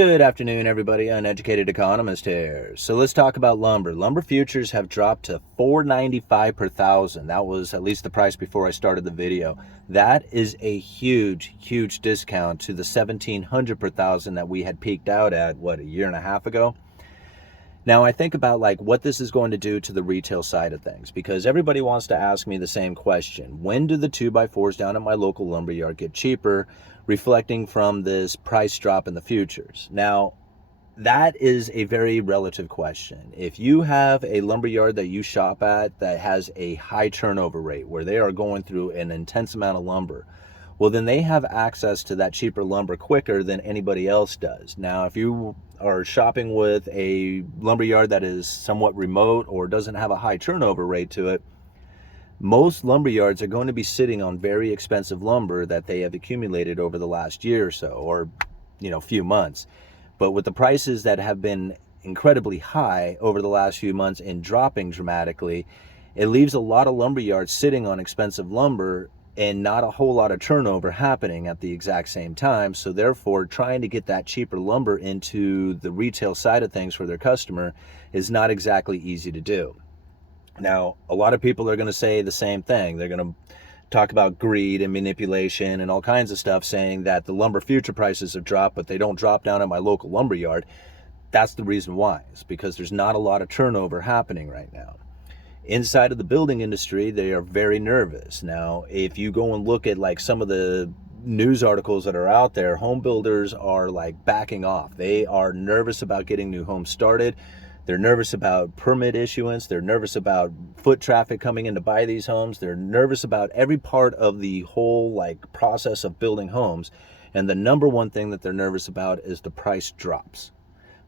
Good afternoon, everybody. Uneducated Economist here. So let's talk about lumber. Lumber futures have dropped to $4.95 per thousand. That was at least the price before I started the video. That is a huge discount to the $1,700 per thousand that we had peaked out at, what, a year and a half ago? Now I think about like what this is going to do to the retail side of things, because everybody wants to ask me the same question. When do the 2x4s down at my local lumberyard get cheaper, reflecting from this price drop in the futures? Now, that is a very relative question. If you have a lumberyard that you shop at that has a high turnover rate, where they are going through an intense amount of lumber, well, then they have access to that cheaper lumber quicker than anybody else does. Now, if you are shopping with a lumberyard that is somewhat remote or doesn't have a high turnover rate to it, most lumberyards are going to be sitting on very expensive lumber that they have accumulated over the last year or so, or few months. But with the prices that have been incredibly high over the last few months and dropping dramatically, it leaves a lot of lumberyards sitting on expensive lumber and not a whole lot of turnover happening at the exact same time. So therefore, trying to get that cheaper lumber into the retail side of things for their customer is not exactly easy to do. Now, a lot of people are going to say the same thing. They're going to talk about greed and manipulation and all kinds of stuff, saying that the lumber future prices have dropped, but they don't drop down at my local lumberyard. That's the reason why. It's because there's not a lot of turnover happening right now. Inside of the building industry, they are very nervous. Now, if you go and look at like some of the news articles that are out there, home builders are like backing off. They are nervous about getting new homes started. They're nervous about permit issuance. They're nervous about foot traffic coming in to buy these homes. They're nervous about every part of the whole like process of building homes. And the number one thing that they're nervous about is the price drops.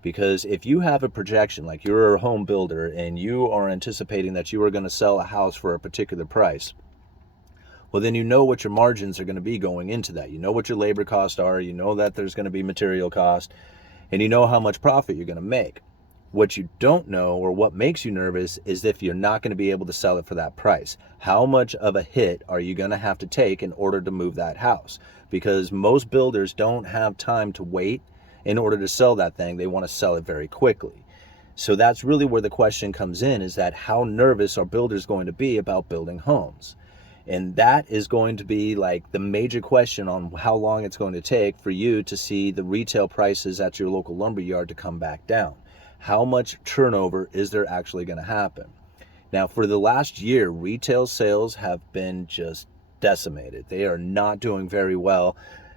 Because if you have a projection, like you're a home builder and you are anticipating that you are going to sell a house for a particular price, well, then you know what your margins are going to be going into that. You know what your labor costs are. You know that there's going to be material cost, and you know how much profit you're going to make. What you don't know, or what makes you nervous, is if you're not going to be able to sell it for that price. How much of a hit are you going to have to take in order to move that house? Because most builders don't have time to wait in order to sell that thing. They want to sell it very quickly. So that's really where the question comes in, is that how nervous are builders going to be about building homes? And that is going to be like the major question on how long it's going to take for you to see the retail prices at your local lumberyard to come back down. How much turnover is there actually going to happen? Now, for the last year, retail sales have been just decimated. They are not doing very well.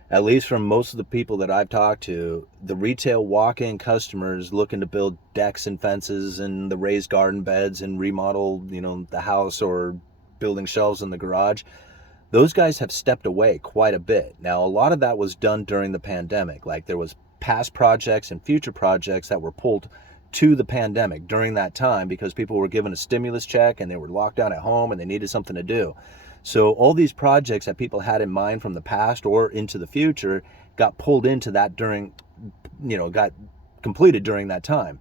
At least from most of the people that I've talked to, the retail walk-in customers looking to build decks and fences and the raised garden beds and remodel, the house, or building shelves in the garage, those guys have stepped away quite a bit. Now, a lot of that was done during the pandemic. Like there was past projects and future projects that were pulled to the pandemic during that time because people were given a stimulus check and they were locked down at home and they needed something to do. So all these projects that people had in mind from the past or into the future got pulled into that got completed during that time,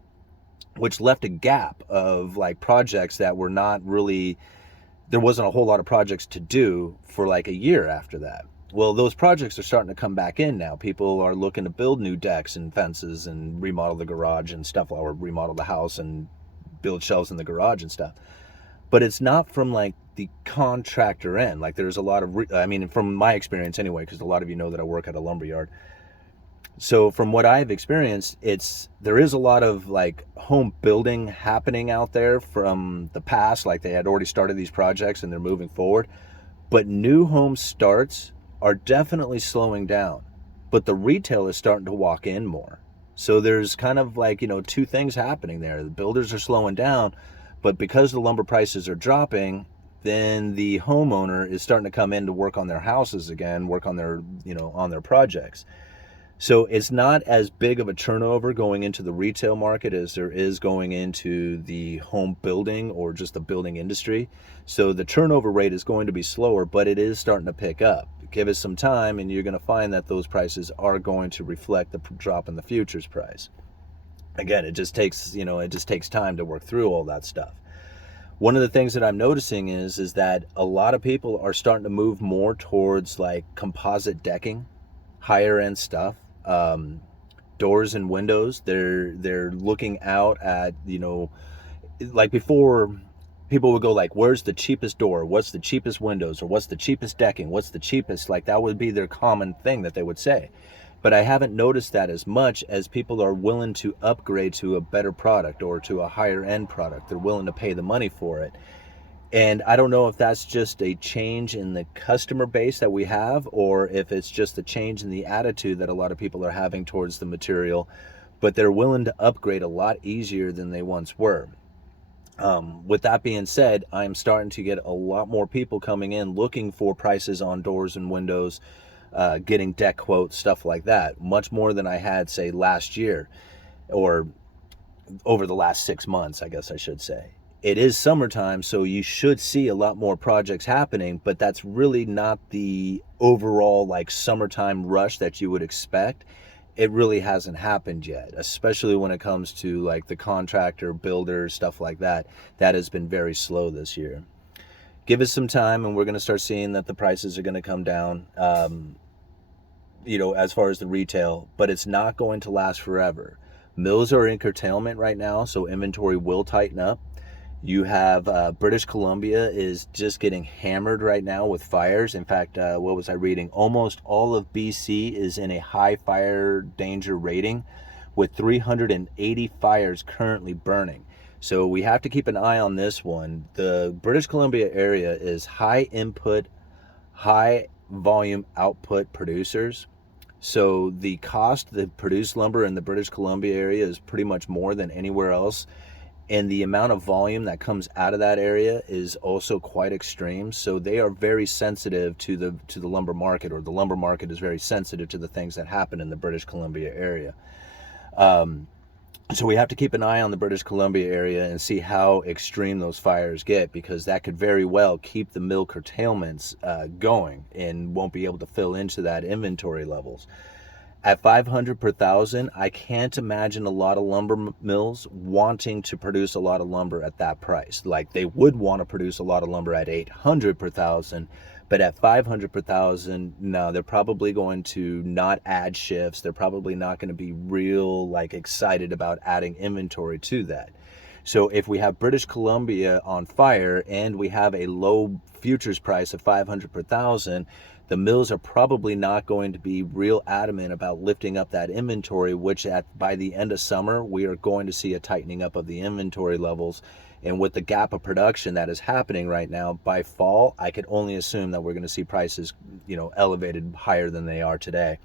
which left a gap of like projects that were not really, there wasn't a whole lot of projects to do for like a year after that. Well, those projects are starting to come back in now. People are looking to build new decks and fences and remodel the garage and stuff, or remodel the house and build shelves in the garage and stuff. But it's not from like the contractor end. Like there's a lot of, from my experience anyway, because a lot of you know that I work at a lumberyard. So from what I've experienced, there is a lot of like home building happening out there from the past. Like they had already started these projects and they're moving forward. But new home starts are definitely slowing down. But the retail is starting to walk in more. So there's kind of like, two things happening there. The builders are slowing down, but because the lumber prices are dropping, then the homeowner is starting to come in to work on their houses again, work on their, on their projects. So it's not as big of a turnover going into the retail market as there is going into the home building or just the building industry. So the turnover rate is going to be slower, but it is starting to pick up. Give it some time and you're going to find that those prices are going to reflect the drop in the futures price. Again, it just takes time to work through all that stuff. One of the things that I'm noticing is that a lot of people are starting to move more towards like composite decking, higher end stuff. doors and windows. They're looking out at, you know, like before, people would go like, where's the cheapest door, what's the cheapest windows, or what's the cheapest decking, what's the cheapest, like that would be their common thing that they would say. But I haven't noticed that as much as people are willing to upgrade to a better product or to a higher end product. They're willing to pay the money for it. And I don't know if that's just a change in the customer base that we have, or if it's just a change in the attitude that a lot of people are having towards the material, but they're willing to upgrade a lot easier than they once were. With that being said, I'm starting to get a lot more people coming in looking for prices on doors and windows, getting deck quotes, stuff like that, much more than I had, say, last year, or over the last 6 months, I guess I should say. It is summertime, so you should see a lot more projects happening, but that's really not the overall like summertime rush that you would expect. It really hasn't happened yet, especially when it comes to like the contractor, builder, stuff like that. That has been very slow this year. Give us some time and we're going to start seeing that the prices are going to come down, you know, as far as the retail, but it's not going to last forever. Mills are in curtailment right now, so inventory will tighten up. You have British Columbia is just getting hammered right now with fires. In fact, what was I reading? Almost all of BC is in a high fire danger rating with 380 fires currently burning. So we have to keep an eye on this one. The British Columbia area is high input, high volume output producers. So the cost to produce lumber in the British Columbia area is pretty much more than anywhere else. And the amount of volume that comes out of that area is also quite extreme. So they are very sensitive to the lumber market, or the lumber market is very sensitive to the things that happen in the British Columbia area. So we have to keep an eye on the British Columbia area and see how extreme those fires get, because that could very well keep the mill curtailments going and won't be able to fill into that inventory levels. At 500 per thousand, I can't imagine a lot of lumber mills wanting to produce a lot of lumber at that price. Like they would want to produce a lot of lumber at 800 per thousand, but at 500 per thousand, no, they're probably going to not add shifts. They're probably not going to be real like excited about adding inventory to that. So if we have British Columbia on fire and we have a low futures price of 500 per thousand, the mills are probably not going to be real adamant about lifting up that inventory, which by the end of summer, we are going to see a tightening up of the inventory levels. And with the gap of production that is happening right now, by fall, I could only assume that we're going to see prices, you know, elevated higher than they are today.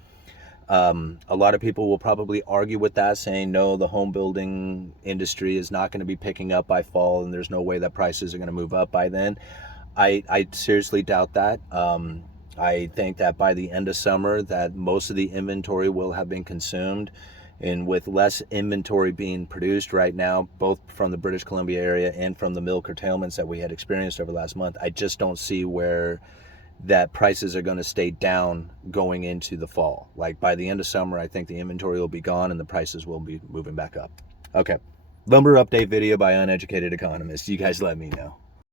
A lot of people will probably argue with that, saying, no, the home building industry is not going to be picking up by fall, and there's no way that prices are going to move up by then. I seriously doubt that. I think that by the end of summer that most of the inventory will have been consumed, and with less inventory being produced right now, both from the British Columbia area and from the mill curtailments that we had experienced over the last month, I just don't see where that prices are going to stay down going into the fall. Like by the end of summer, I think the inventory will be gone and the prices will be moving back up. Okay. Lumber update video by Uneducated Economist. You guys let me know.